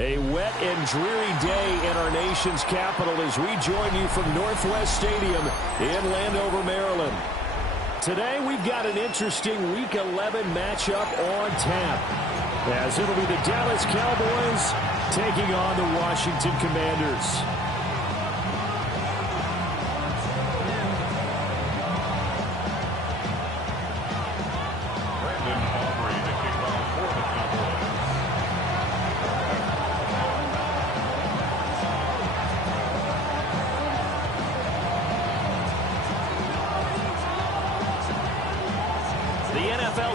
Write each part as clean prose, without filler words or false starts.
A wet and dreary day in our nation's capital as we join you from Northwest Stadium in Landover, Maryland. Today we've got an interesting Week 11 matchup on tap, as it'll be the Dallas Cowboys taking on the Washington Commanders.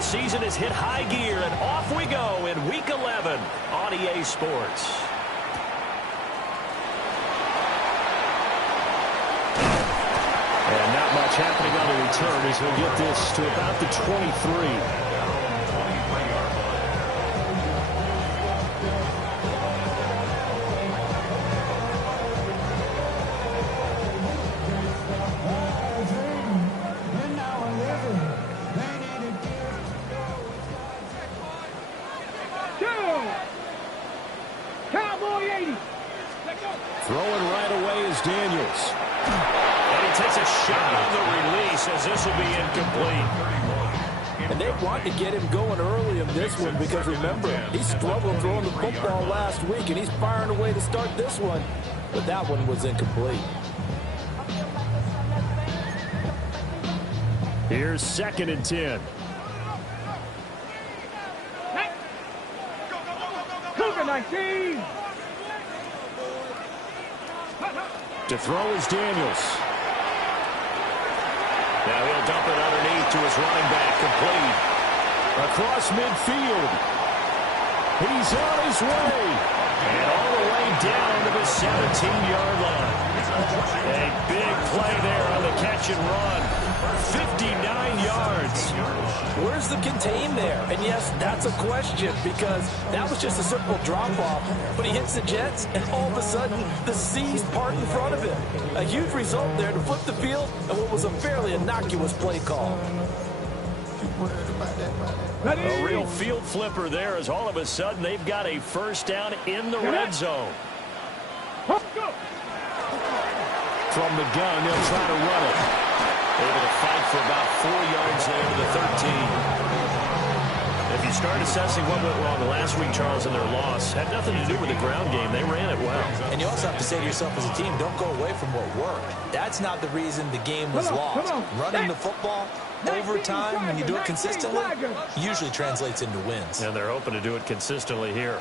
Season has hit high gear, and off we go in Week 11 on EA Sports. And not much happening on the return as he'll get this to about the 23. Throwing right away is Daniels. And he takes a shot on the release as this will be incomplete. And they want to get him going early in this one because, remember, he struggled throwing the football last week, and he's firing away to start this one. But that one was incomplete. Here's 2nd and 10. Cougar 19. To throw is Daniels. Now he'll dump it underneath to his running back, complete. Across midfield. He's on his way. And all the way down to the 17-yard line. A big play there on the catch and run. 59 yards. Where's the contain there? And yes, that's a question because that was just a simple drop-off. But he hits the Jets, and all of a sudden, the seas part in front of him. A huge result there to flip the field and what was a fairly innocuous play call. A real field flipper there as all of a sudden they've got a first down in the red zone. From the gun, they'll try to run it. Able to fight for about 4 yards there to the 13. If you start assessing what went wrong last week, Charles, in their loss, had nothing to do with the ground game. They ran it well. And you also have to say to yourself as a team, don't go away from what worked. That's not the reason the game was lost. Running the football over time, when you do it consistently, usually translates into wins. And they're hoping to do it consistently here.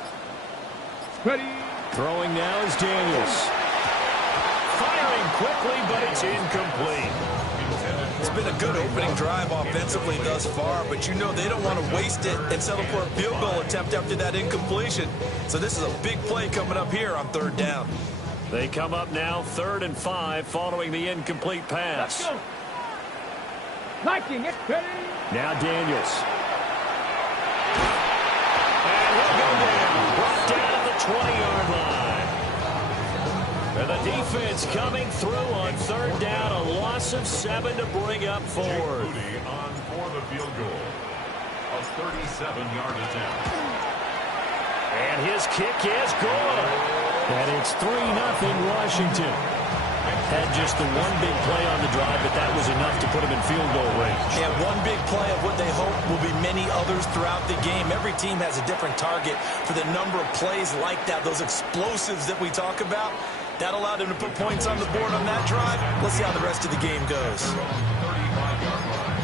Ready. Throwing now is Daniels. Firing quickly, but it's incomplete. It's been a good opening drive offensively thus far, but you know they don't want to waste it and settle for a field goal attempt after that incompletion. So this is a big play coming up here on 3rd down. They come up now 3rd and 5 following the incomplete pass. Liking it. Ready. Now Daniels. And he'll go down. Brought down at the 20-yard line. And the defense coming through on 3rd down. A loss of 7 to bring up 4. Moody on for the field goal. A 37-yard attempt. And his kick is good. And it's 3-0 Washington. Had just the one big play on the drive, but that was enough to put him in field goal range. And one big play of what they hope will be many others throughout the game. Every team has a different target for the number of plays like that, those explosives that we talk about. That allowed him to put points on the board on that drive. Let's see how the rest of the game goes. 35-yard line.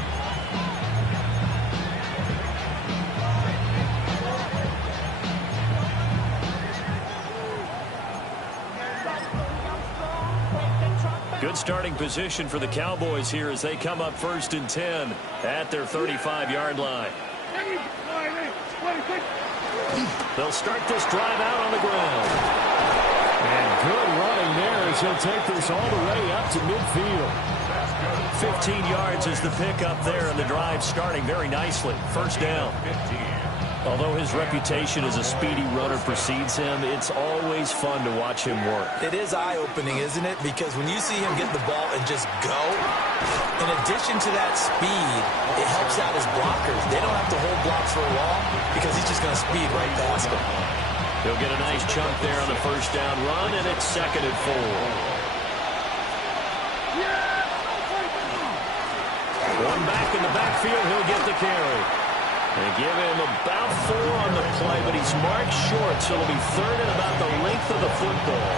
Good starting position for the Cowboys here as they come up 1st and 10 at their 35-yard line. They'll start this drive out on the ground. And good running there as he'll take this all the way up to midfield. 15 yards is the pickup there, and the drive starting very nicely. 1st down. Although his reputation as a speedy runner precedes him, it's always fun to watch him work. It is eye-opening, isn't it? Because when you see him get the ball and just go, in addition to that speed, it helps out his blockers. They don't have to hold blocks for long because he's just going to speed right past them. He'll get a nice chunk there on the first down run, and it's 2nd and 4. One back in the backfield, he'll get the carry. They give him about 4 on the play, but he's marked short, so it'll be 3rd and about the length of the football.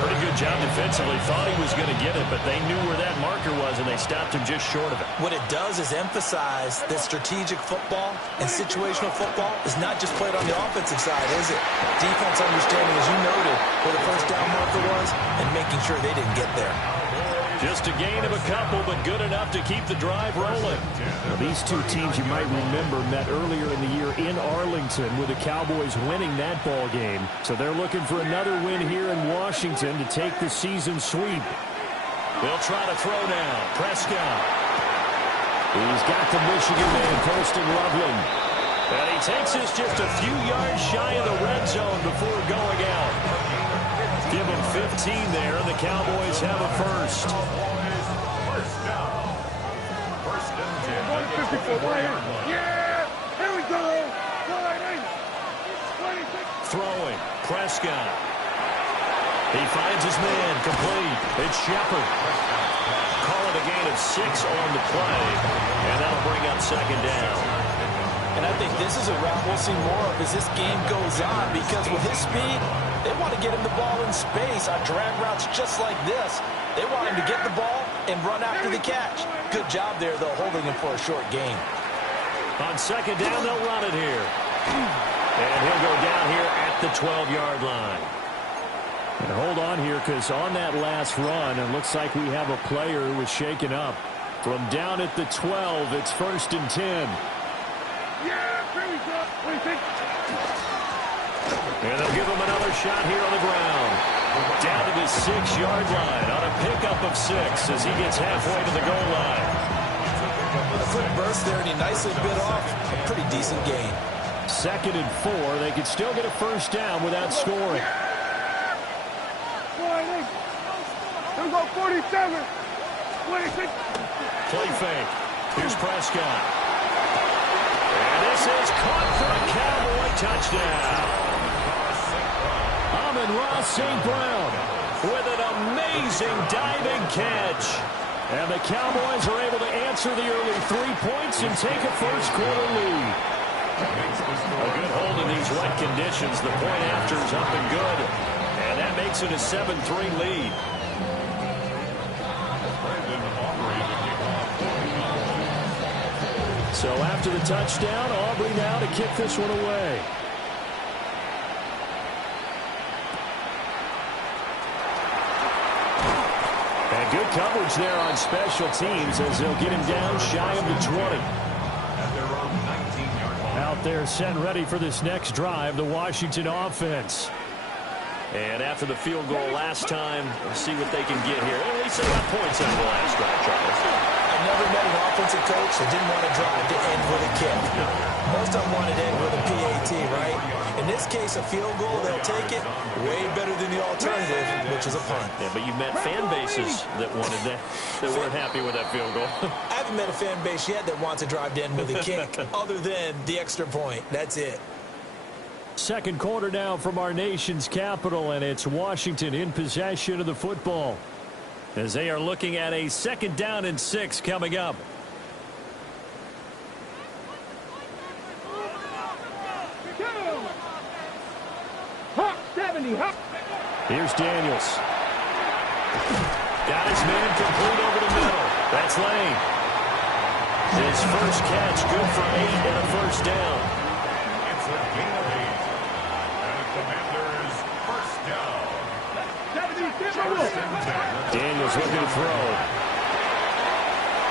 Pretty good job defensively. Thought he was going to get it, but they knew where that marker was, and they stopped him just short of it. What it does is emphasize that strategic football and situational football is not just played on the offensive side, is it? Defense understanding, as you noted, where the first down marker was and making sure they didn't get there. Just a gain of a couple, but good enough to keep the drive rolling. Well, these two teams, you might remember, met earlier in the year in Arlington with the Cowboys winning that ball game. So they're looking for another win here in Washington to take the season sweep. They'll try to throw now. Prescott. He's got the Michigan man posting Loveland. And he takes us just a few yards shy of the red zone before going out. Give them 15 there, and the Cowboys have a first. First down. First and 10. Yeah! Here we go! Throwing. Prescott. He finds his man. Complete. It's Shepard. Call it a gain of 6 on the play, and that'll bring up 2nd down. And I think this is a route we'll see more of as this game goes on, because with his speed, they want to get him the ball in space on drag routes just like this. They want him to get the ball and run after the catch. Good job there, though, holding him for a short gain. On 2nd down, they'll run it here. And he'll go down here at the 12-yard line. And hold on here, because on that last run, it looks like we have a player who was shaken up. From down at the 12, it's 1st and 10. Yeah, here we go. What do you think? And they'll give him another shot here on the ground. Down to the 6-yard line on a pickup of 6 as he gets halfway to the goal line. A quick burst there, and he nicely bit off a pretty decent gain. 2nd and 4. They could still get a first down without scoring. Here we go, 47. 26. Play fake. Here's Prescott. And this is caught for a Cowboy touchdown. Amon-Ra St. Brown with an amazing diving catch. And the Cowboys are able to answer the early 3 points and take a first-quarter lead. A good hold in these wet conditions. The point after is up and good. And that makes it a 7-3 lead. So after the touchdown, Aubrey now to kick this one away. And good coverage there on special teams as they'll get him down shy of the 20. Out there set ready for this next drive, the Washington offense. And after the field goal last time, we'll see what they can get here. At least they got points out of the last drive, Charles. I never met an offensive coach that didn't want to drive to end with a kick. Most of them wanted to end with a PAT, right? In this case, a field goal, they'll take it. Way better than the alternative, which is a punt. Yeah, but you've met fan bases that wanted that, that weren't happy with that field goal. I haven't met a fan base yet that wants to drive to end with a kick, other than the extra point. That's it. Second quarter now from our nation's capital, and it's Washington in possession of the football as they are looking at a 2nd down and 6 coming up. Hop, 70, hop. Here's Daniels. Got his man complete over the middle. That's Lane. His first catch, good for 8 and a first down. It's a gain of 8. And the Commanders first down. First and 10. Daniels looking to throw.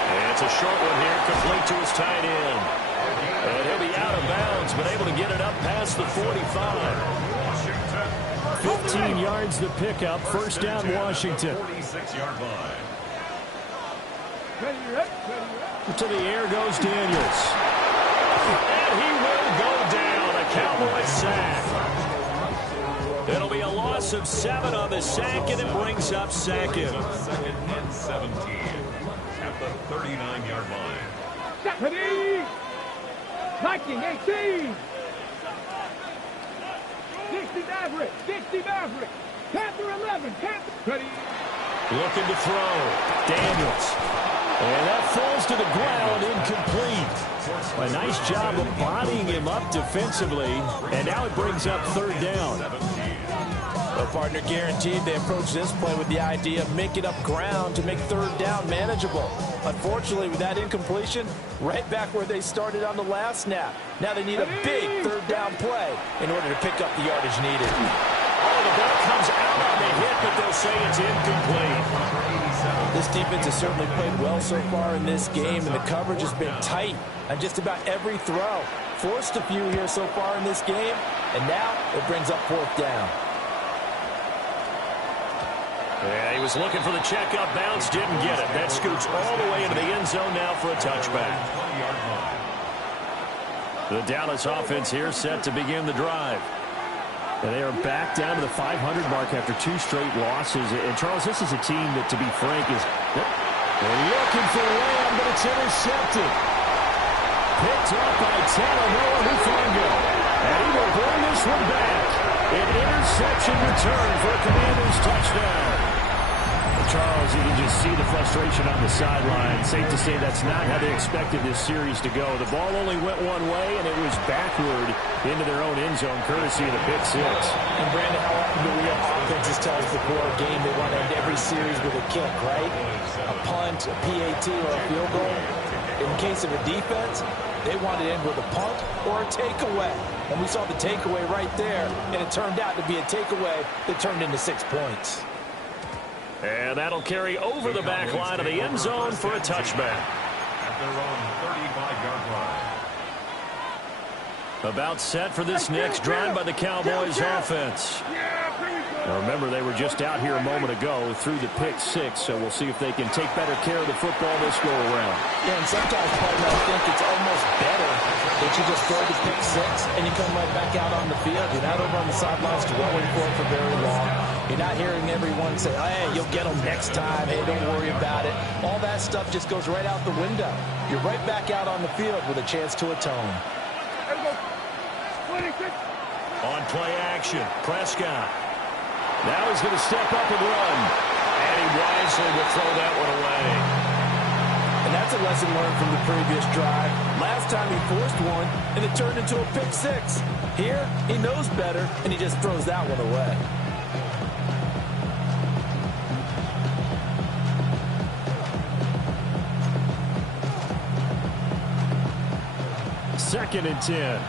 And it's a short one here, complete to his tight end. And he'll be out of bounds, but able to get it up past the 45. 15 yards the pickup. First down, Washington. 46-yard line. To the air goes Daniels. And he will go down. loss of 7 on the sack, and it brings up second. Second and 17 at the 39-yard line. Ready? Viking 18. 60 Maverick. 60 Maverick. Panther 11. Panther. Ready? Looking to throw. Daniels. And that falls to the ground, incomplete. A nice job of bodying him up defensively, and now it brings up third down. Well, partner, guaranteed they approach this play with the idea of making up ground to make third down manageable. Unfortunately, with that incompletion, right back where they started on the last snap. Now they need a big third down play in order to pick up the yardage needed. Oh, the ball comes out on the hit, but they'll say it's incomplete. This defense has certainly played well so far in this game, and the coverage has been tight on just about every throw. Forced a few here so far in this game, and now it brings up fourth down. Yeah, he was looking for the checkup bounce, didn't get it. That scoots all the way into the end zone now for a touchback. The Dallas offense here set to begin the drive. And they are back down to the 500 mark after 2 straight losses. And, Charles, this is a team that, to be frank, is they're looking for Lamb, but it's intercepted. Picked up by Tannehill Hufanga. And he will bring this one back. An interception return for a Commanders touchdown. Charles, you can just see the frustration on the sideline. Safe to say that's not how they expected this series to go. The ball only went one way, and it was backward into their own end zone, courtesy of the pick 6. And, Brandon, how often do we have offenses tell us before a game they want to end every series with a kick, right? A punt, a PAT, or a field goal. In case of a defense, they want to end with a punt or a takeaway. And we saw the takeaway right there, and it turned out to be a takeaway that turned into 6 points. And that'll carry over the back line of the end zone for a touchback. At their own 35-yard line. About set for this next drive by the Cowboys offense. Now remember, they were just out here a moment ago through the pick 6, so we'll see if they can take better care of the football this go around. Yeah, and sometimes, partner, I think it's almost better that you just throw the pick 6 and you come right back out on the field. You're not over on the sidelines dwelling for it for very long. You're not hearing everyone say, hey, you'll get them next time. Hey, don't worry about it. All that stuff just goes right out the window. You're right back out on the field with a chance to atone. On play action, Prescott. Now he's going to step up and run. And he wisely will throw that one away. And that's a lesson learned from the previous drive. Last time he forced one, and it turned into a pick 6. Here, he knows better, and he just throws that one away. Second and 10.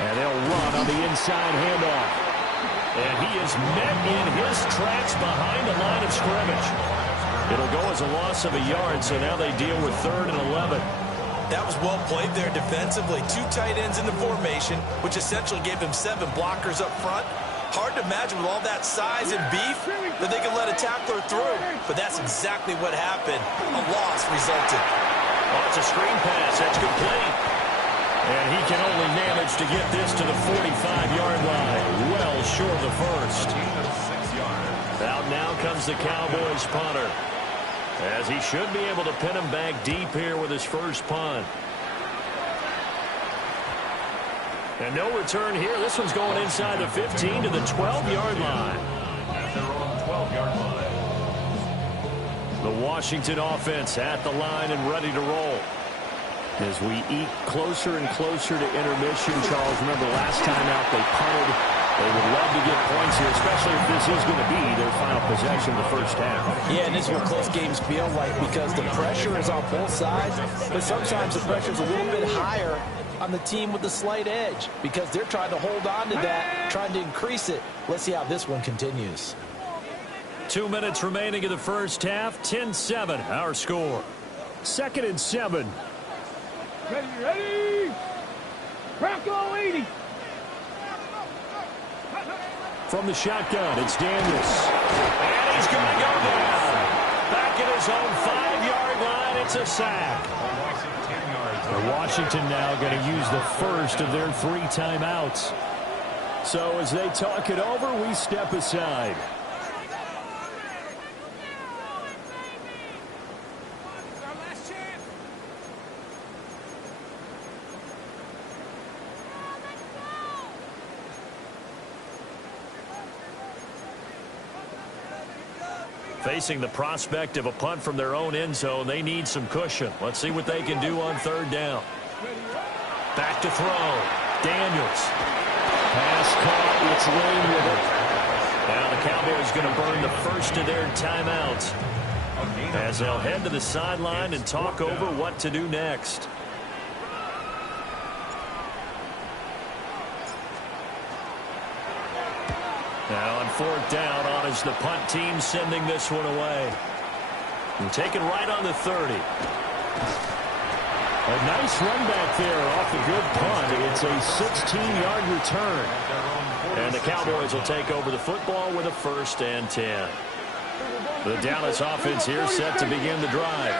And they'll run on the inside handoff. And he is met in his tracks behind the line of scrimmage. It'll go as a loss of a yard, so now they deal with 3rd and 11. That was well played there defensively. 2 tight ends in the formation, which essentially gave them 7 blockers up front. Hard to imagine with all that size and beef that they could let a tackler through. But that's exactly what happened. A loss resulted. Oh, it's a screen pass. That's complete. And he can only manage to get this to the 45-yard line. Well short of the first. Out now comes the Cowboys punter, as he should be able to pin him back deep here with his first punt. And no return here. This one's going inside the 15 to the 12-yard line. At their own 12-yard line. The Washington offense at the line and ready to roll. As we eat closer and closer to intermission, Charles, remember last time out they punted. They would love to get points here, especially if this is going to be their final possession of the first half. Yeah, and this is what close games feel like, because the pressure is on both sides, but sometimes the pressure is a little bit higher on the team with the slight edge, because they're trying to hold on to that, trying to increase it. Let's see how this one continues. 2 minutes remaining in the first half, 10-7 our score. 2nd and 7. Ready? Bronco 80. From the shotgun, it's Daniels. And he's going to go down. Back at his own 5-yard line, it's a sack. A loss of 10 yards And Washington now going to use the first of their 3 timeouts. So as they talk it over, we step aside. Facing the prospect of a punt from their own end zone, they need some cushion. Let's see what they can do on 3rd down. Back to throw. Daniels. Pass caught. It's Lane with it. Now the Cowboys going to burn the first of their timeouts as they'll head to the sideline and talk over what to do next. Now on 4th down, on is the punt team sending this one away. And taken right on the 30. A nice run back there off a good punt. It's a 16-yard return. And the Cowboys will take over the football with a 1st and 10. The Dallas offense here set to begin the drive.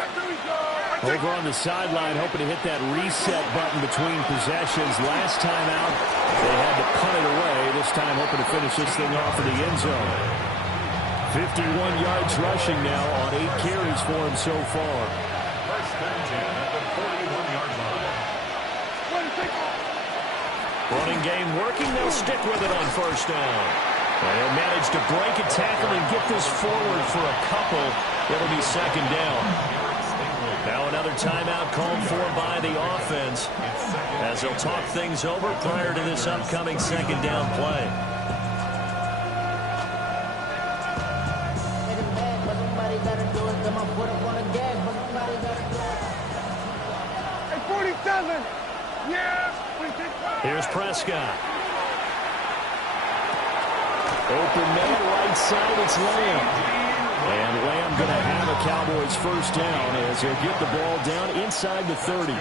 Over on the sideline, hoping to hit that reset button between possessions. Last time out, they had to punt it away. This time hoping to finish this thing off in the end zone. 51 yards rushing now on 8 carries for him so far. 1st and 10 at the 41-yard line. Running game working. They'll stick with it on 1st down. And they'll manage to break a tackle and get this forward for a couple. It'll be 2nd down. Now another timeout called for by the offense as they'll talk things over prior to this upcoming 2nd down play. Hey, 47. Yeah. Here's Prescott. Open man right side. It's Lamb. And Lamb going to have a Cowboys 1st down as he'll get the ball down inside the 30. It's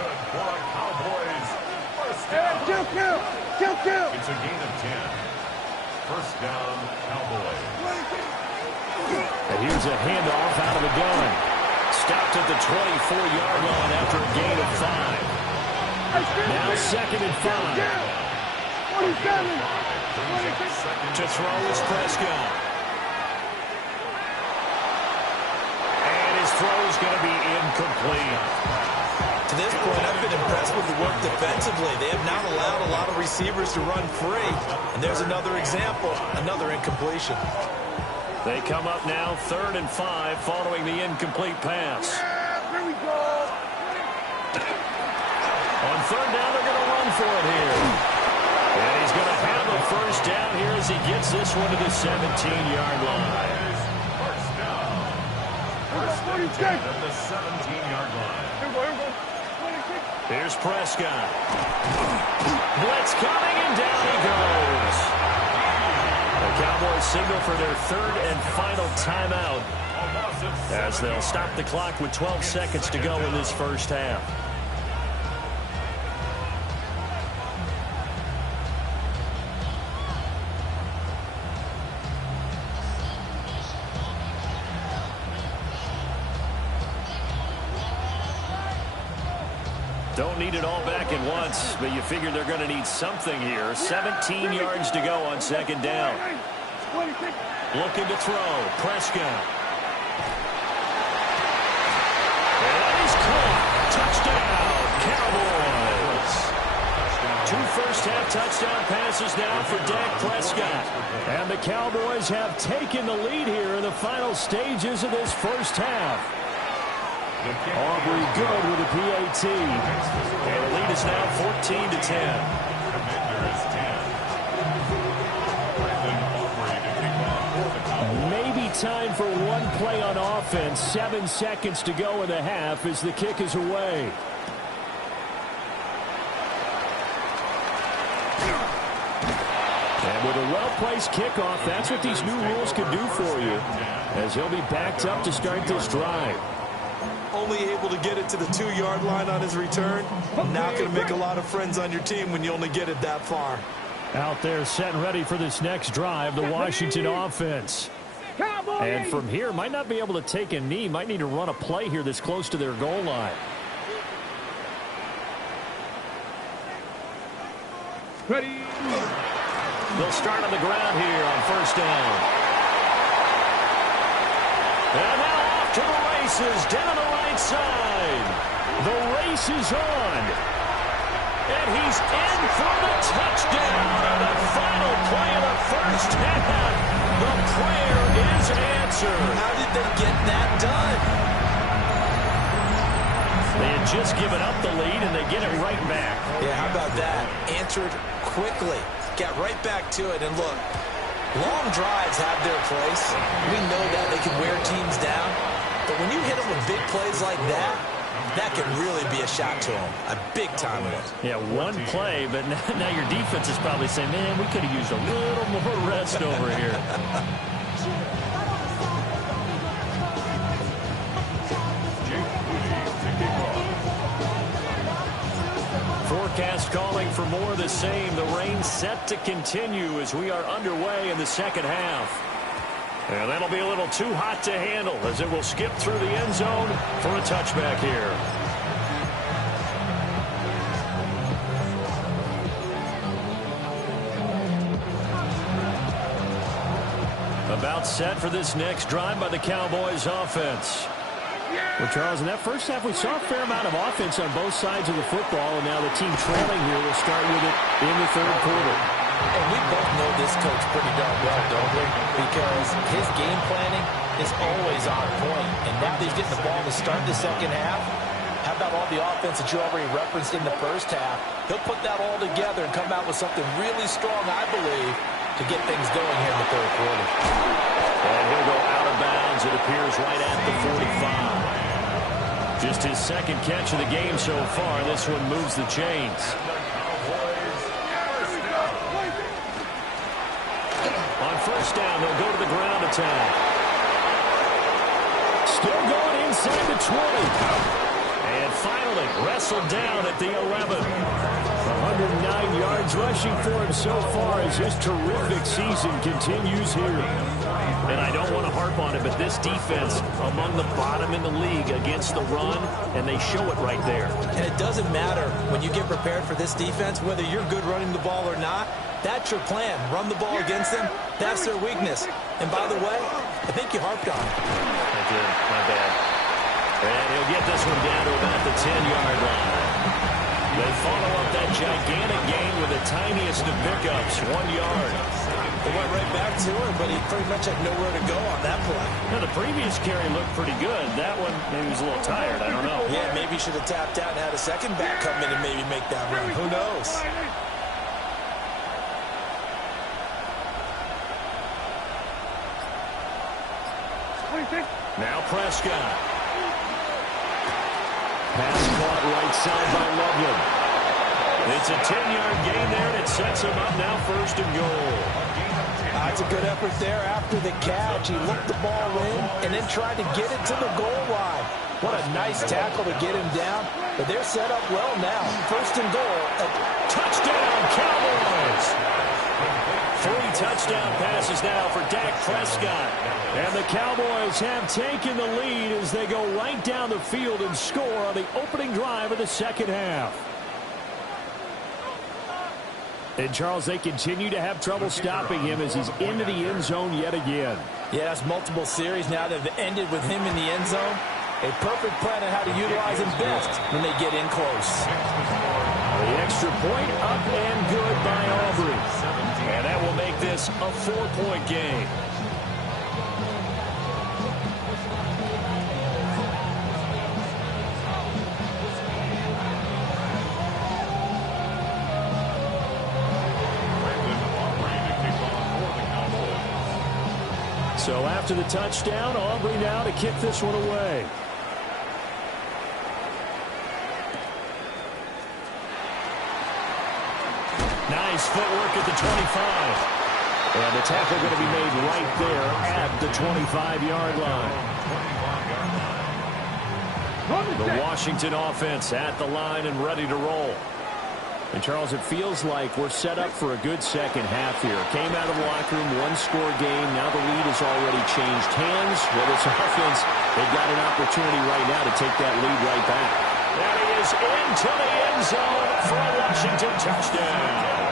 a gain of 10. 1st down, Cowboys. And here's a handoff out of the gun. Stopped at the 24-yard line after a gain of 5. Now 2nd and 5. 47. To throw is Prescott. Throw is going to be incomplete. To this point, I've been impressed with the work defensively. They have not allowed a lot of receivers to run free. And there's another example, another incompletion. They come up now 3rd and 5 following the incomplete pass. Here we go. On 3rd down, they're going to run for it here. And he's going to have a 1st down here as he gets this one to the 17-yard line. At the 17-yard line. Here's Prescott. Blitz coming, and down he goes. The Cowboys signal for their 3rd and final timeout as they'll stop the clock with 12 seconds to go in this 1st half. Don't need it all back at once, but you figure they're going to need something here. 17 yards to go on 2nd down. Looking to throw. Prescott. And he's caught. Touchdown, Cowboys. 2 first-half touchdown passes now for Dak Prescott. And the Cowboys have taken the lead here in the final stages of this 1st half. Aubrey good with a PAT. And the lead is now 14-10. Maybe time for one play on offense. 7 seconds to go in the half as the kick is away. And with a well-placed kickoff, that's what these new rules can do for you, as he'll be backed up to start this drive. Only able to get it to the 2-yard line on his return. Not going to make a lot of friends on your team when you only get it that far. Out there set and ready for this next drive, the Washington offense. And from here, might not be able to take a knee. Might need to run a play here that's close to their goal line. Ready. They'll start on the ground here on first down. And now off to the races down the right side. The race is on. And he's in for the touchdown on the final play of the first half. The prayer is answered. How did they get that done? They had just given up the lead, and they get it right back. Yeah, how about that? Answered quickly. Got right back to it. And look, long drives have their place. We know that they can wear teams down. But when you hit them with big plays like that, that can really be a shot to them. A big-time one. Yeah, one play, but now your defense is probably saying, man, we could have used a little more rest over here. Forecast calling for more of the same. The rain set to continue as we are underway in the second half. And that'll be a little too hot to handle as it will skip through the end zone for a touchback here. About set for this next drive by the Cowboys offense. Well, Charles, in that first half, we saw a fair amount of offense on both sides of the football, and now the team trailing here will start with it in the third quarter. And we both know this coach pretty darn well, don't we? Because his game planning is always on point. And now that he's getting the ball to start the second half, how about all the offense that you already referenced in the first half? He'll put that all together and come out with something really strong, I believe, to get things going here in the third quarter. And he'll go out of bounds, it appears, right at the 45. Just his second catch of the game so far. This one moves the chains. On first down, they'll go to the ground attack. Still going inside the 20. And finally wrestled down at the 11. 109 yards rushing for him so far as his terrific season continues here. And I don't want to harp on it, but this defense among the bottom in the league against the run, and they show it right there. And it doesn't matter when you get prepared for this defense, whether you're good running the ball or not. That's your plan. Run the ball against them. That's their weakness. And by the way, I think you harped on it. I did. My bad. And he'll get this one down to about the 10-yard line. They follow up that gigantic gain with the tiniest of pickups, 1 yard. They went right back to her, but he pretty much had nowhere to go on that play. Now, the previous carry looked pretty good. That one, maybe he was a little tired. I don't know. Yeah, maybe he should have tapped out and had a second back come in and maybe make that run. Who knows? Now Prescott. Pass caught right side by Loveland. It's a 10-yard gain there, and it sets him up now first and goal. That's a good effort there after the catch. He looked the ball in and then tried to get it to the goal line. What a nice tackle to get him down. But they're set up well now. First and goal. Touchdown, Cowboys! 3 touchdown passes now for Dak Prescott. And the Cowboys have taken the lead as they go right down the field and score on the opening drive of the second half. And, Charles, they continue to have trouble stopping him as he's into the end zone yet again. Yeah, that's multiple series now that have ended with him in the end zone. A perfect plan on how to utilize him best when they get in close. The extra point up and good by Aubrey. And that will make this a 4-point game. So after the touchdown, Aubrey now to kick this one away. Nice footwork at the 25. And the tackle going to be made right there at the 25-yard line. The Washington offense at the line and ready to roll. And, Charles, it feels like we're set up for a good second half here. Came out of the locker room, one-score game. Now the lead has already changed hands. Well, this offense, they've got an opportunity right now to take that lead right back. And he is into the end zone for a Washington touchdown.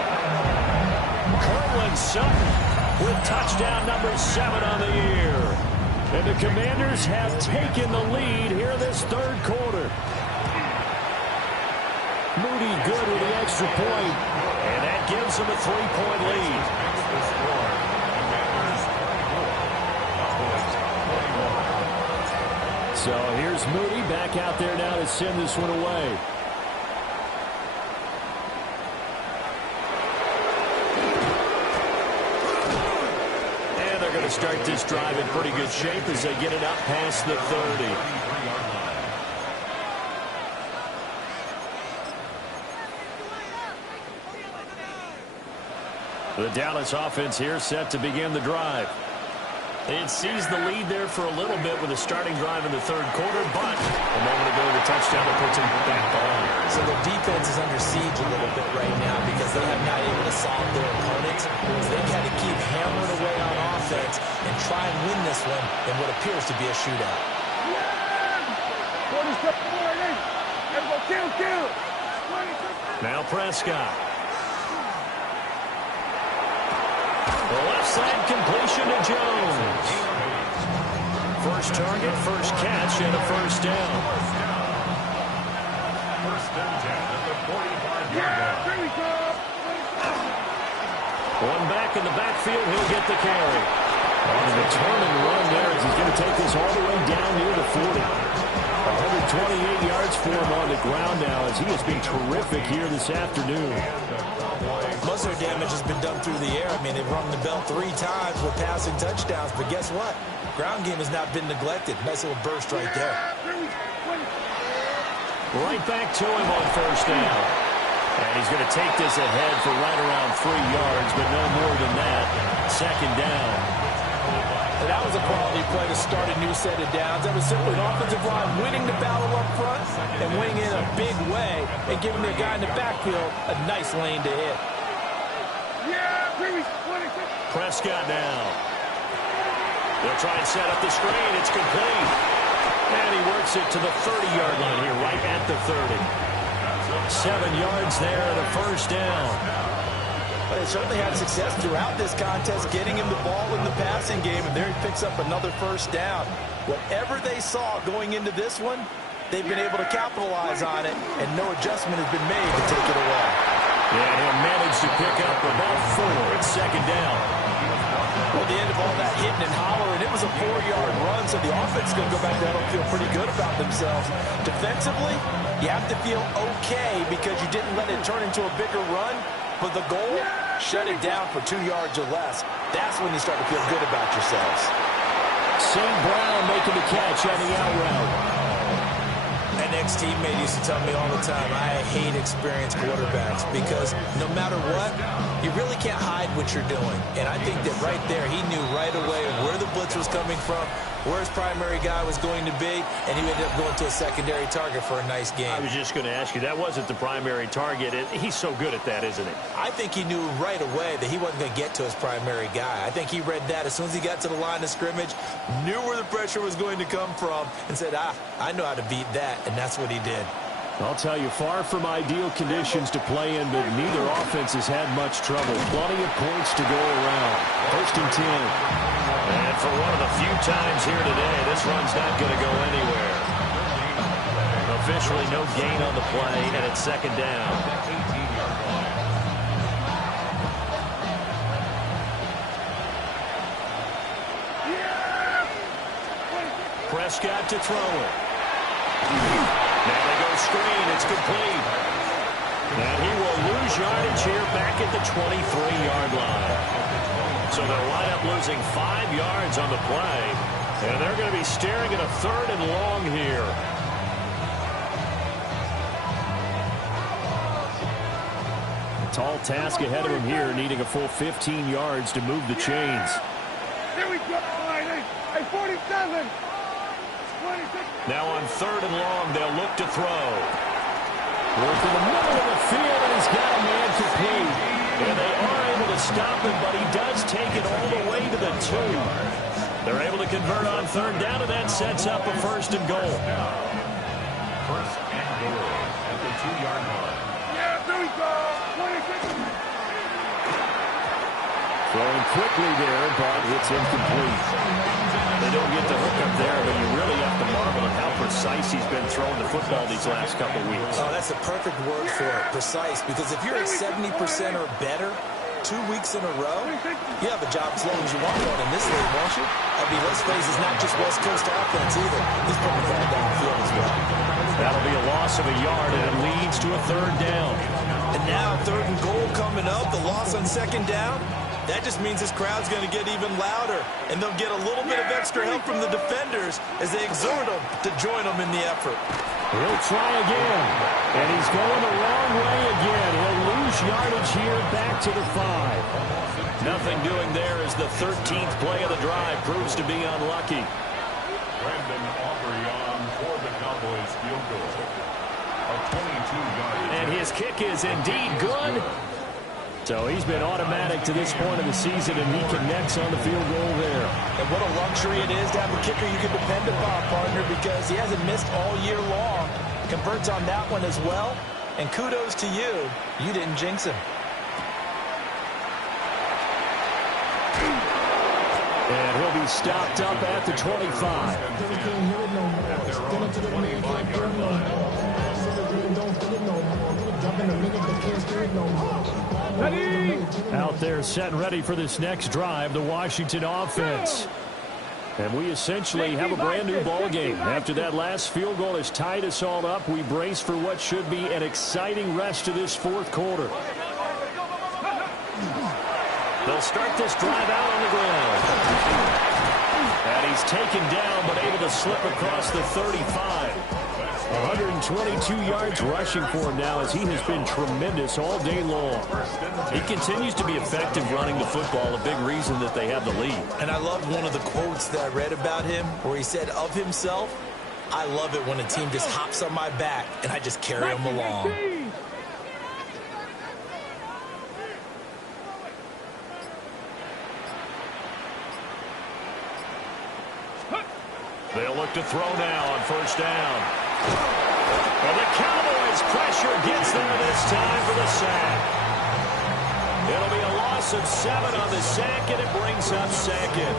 Cortland Sutton with touchdown number 7 on the year. And the Commanders have taken the lead here in this third quarter. Moody good with the extra point, and that gives them a 3-point lead. So here's Moody back out there now to send this one away. And they're going to start this drive in pretty good shape as they get it up past the 30. The Dallas offense here set to begin the drive. It seized the lead there for a little bit with a starting drive in the third quarter, but a moment ago the touchdown that puts them back on. So their defense is under siege a little bit right now because they have not able to solve their opponents. They've had to keep hammering away on offense and try and win this one in what appears to be a shootout. Now Prescott. The left side completion to Jones. First target, first catch, and a first down. First and 10 at the 45-yard line. One back in the backfield, he'll get the carry. On the turn and run there as he's going to take this all the way down near the 40. 128 yards for him on the ground now as he has been terrific here this afternoon. Most of their damage has been done through the air. I mean, they've rung the bell 3 times with passing touchdowns, but guess what? Ground game has not been neglected. Nice little burst right there. Right back to him on first down. And he's going to take this ahead for right around 3 yards, but no more than that. Second down. And that was a quality play to start a new set of downs. That was simply an offensive line winning the battle up front and winning in a big way and giving their guy in the backfield a nice lane to hit. Prescott now. They'll try and set up the screen. It's complete. And he works it to the 30-yard line here, right at the 30. 7 yards there and a first down. But they certainly had success throughout this contest, getting him the ball in the passing game, and there he picks up another first down. Whatever they saw going into this one, they've been able to capitalize on it, and no adjustment has been made to take it away. And he'll manage to pick up about 4 at second down. Well, at the end of all that hitting and hollering, it was a 4-yard run, so the offense is going to go back there and feel pretty good about themselves. Defensively, you have to feel okay because you didn't let it turn into a bigger run, but the goal, shut it down for 2 yards or less. That's when you start to feel good about yourselves. St. Brown making the catch on the out route. An ex-teammate used to tell me all the time, I hate experienced quarterbacks because no matter what, you really can't hide what you're doing. And I think that right there, he knew right away where the blitz was coming from, where his primary guy was going to be, and he ended up going to a secondary target for a nice game. I was just going to ask you, that wasn't the primary target. He's so good at that, isn't he? I think he knew right away that he wasn't going to get to his primary guy. I think he read that as soon as he got to the line of scrimmage, knew where the pressure was going to come from, and said, I know how to beat that, and that's what he did. I'll tell you, far from ideal conditions to play in, but neither offense has had much trouble. Plenty of points to go around. First and 10. And for one of the few times here today, this run's not going to go anywhere. Officially no gain on the play, and it's second down. Prescott to throw it. Now they go screen. It's complete. And he will lose yardage here back at the 23-yard line. So they'll wind up losing 5 yards on the play. And they're going to be staring at a third and long here. A tall task ahead of him here, needing a full 15 yards to move the chains. Here we go. 47. 26. Now on third and long, they'll look to throw. Work in the middle of the field, and he's got a man complete. And they are able to stop him, but he does take it all the way to the 2. They're able to convert on third down, and that sets up a first and goal. First and goal at the 2-yard line. Yeah, there we go. 26. Throwing quickly there, but it's incomplete. They don't get the hook up there, but you really have to marvel at how precise he's been throwing the football these last couple weeks. Oh, that's the perfect word for it, precise, because if you're at 70% or better 2 weeks in a row, you have a job as long as you want one in this league, won't you? I mean, let's face it, it's not just West Coast offense either. He's putting the ball down the field as well. That'll be a loss of a yard, and it leads to a 3rd down. And now 3rd and goal coming up, the loss on 2nd down. That just means this crowd's going to get even louder, and they'll get a little bit of extra help from the defenders as they exhort them to join them in the effort. He'll try again, and he's going the wrong way again. He'll lose yardage here back to the 5. Nothing doing there as the 13th play of the drive proves to be unlucky. Brandon Aubrey on for the Cowboys field goal. A 22-yard. And his kick is indeed good. So he's been automatic to this point of the season, and he connects on the field goal there. And what a luxury it is to have a kicker you can depend upon, partner, because he hasn't missed all year long. Converts on that one as well. And kudos to you. You didn't jinx him. And he'll be stopped up at the 25. Out there set and ready for this next drive, the Washington offense. And we essentially have a brand new ball game. After that last field goal has tied us all up, we brace for what should be an exciting rest to this 4th quarter. They'll start this drive out on the ground. And he's taken down, but able to slip across the 35. 122 yards rushing for him now, as he has been tremendous all day long. He continues to be effective running the football, a big reason that they have the lead. And I love one of the quotes that I read about him where he said of himself, "I love it when a team just hops on my back and I just carry them along." They'll look to throw now on 1st down. And the Cowboys' pressure gets there this time for the sack. It'll be a loss of 7 on the sack, and it brings up 2nd.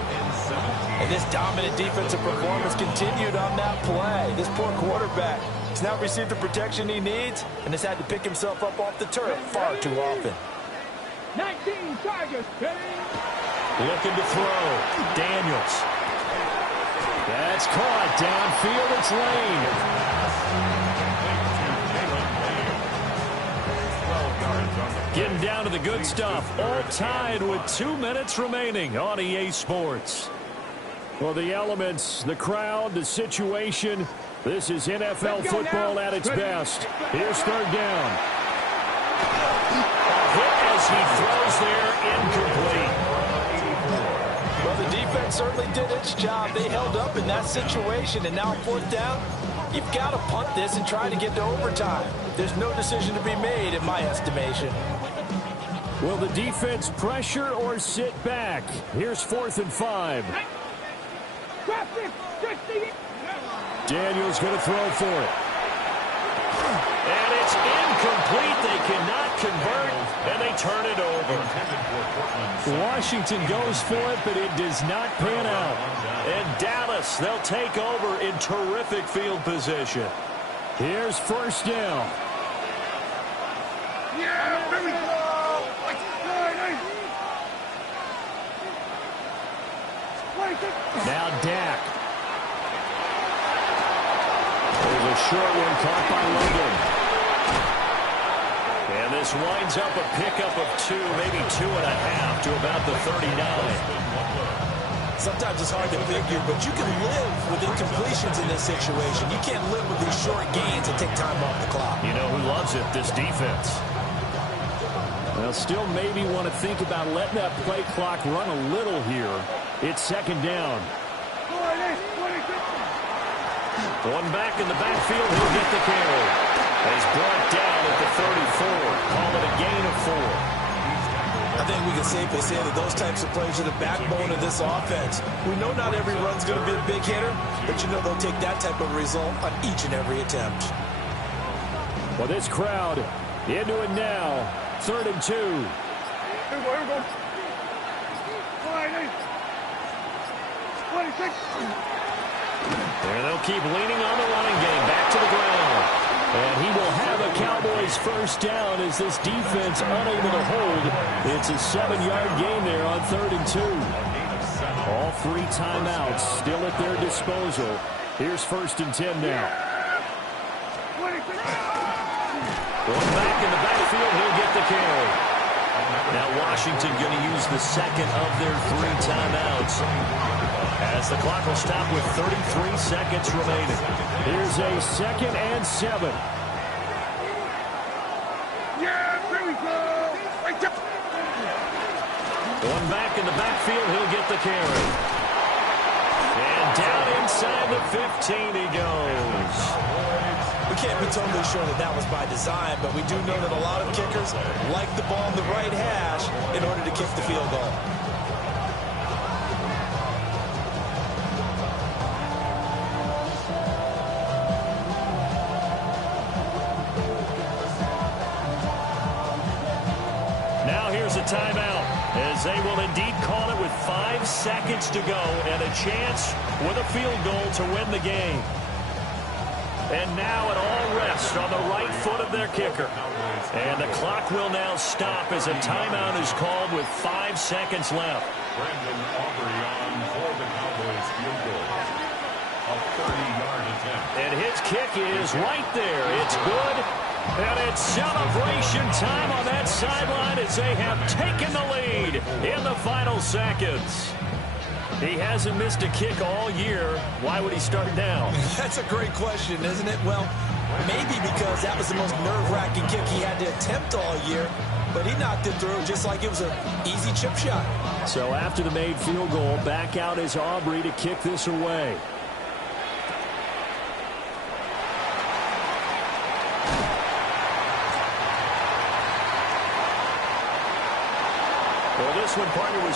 And this dominant defensive performance continued on that play. This poor quarterback has now received the protection he needs and has had to pick himself up off the turf far too often. 19 Tigers. Looking to throw. Daniels. That's caught. Downfield, it's Lane. Getting down to the good stuff. All tied with 2 minutes remaining on EA Sports. Well, the elements, the crowd, the situation, this is NFL football at its best. Here's 3rd down. A hit as he throws there, incomplete. Well, the defense certainly did its job. They held up in that situation, and now 4th down, you've got to punt this and try to get to overtime. There's no decision to be made in my estimation. Will the defense pressure or sit back? Here's 4th and 5. Daniels going to throw for it. And it's incomplete. They cannot convert, and they turn it over. Washington goes for it, but it does not pan out. And Dallas, they'll take over in terrific field position. Here's 1st down. Now Dak. There's a short one caught by Logan. And this winds up a pickup of 2, maybe 2.5 to about the 39. Sometimes it's hard to figure, but you can live with incompletions in this situation. You can't live with these short gains and take time off the clock. You know who loves it? This defense. Well, still maybe want to think about letting that play clock run a little here. It's 2nd down. One back in the backfield, he'll get the carry. He's brought down at the 34. Call it a gain of 4. I think we can safely say that those types of plays are the backbone of this offense. We know not every run's going to be a big hitter, but you know they'll take that type of result on each and every attempt. Well, this crowd into it now. 3rd and 2. And they'll keep leaning on the running game. Back to the ground. And he will have a Cowboys first down as this defense unable to hold. It's a 7-yard gain there on 3rd and 2. All 3 timeouts still at their disposal. Here's 1st and 10 now. Going back in the backfield, he'll get the carry. Now Washington going to use the second of their 3 timeouts, as the clock will stop with 33 seconds remaining. Here's a 2nd and 7. Going back in the backfield, he'll get the carry. And down inside the 15 he goes. We can't be totally sure that that was by design, but we do know that a lot of kickers like the ball in the right hash in order to kick the field goal. Now here's a timeout, as they will indeed call it with 5 seconds to go and a chance with a field goal to win the game. And now it all rests on the right foot of their kicker. And the clock will now stop as a timeout is called with 5 seconds left. Brandon Aubrey on for the Cowboys field goal. A 30-yard attempt. And his kick is right there. It's good. And it's celebration time on that sideline as they have taken the lead in the final seconds. He hasn't missed a kick all year. Why would he start now? That's a great question, isn't it? Well, maybe because that was the most nerve-wracking kick he had to attempt all year, but he knocked it through just like it was an easy chip shot. So after the made field goal, back out is Aubrey to kick this away. Well, this one partnered with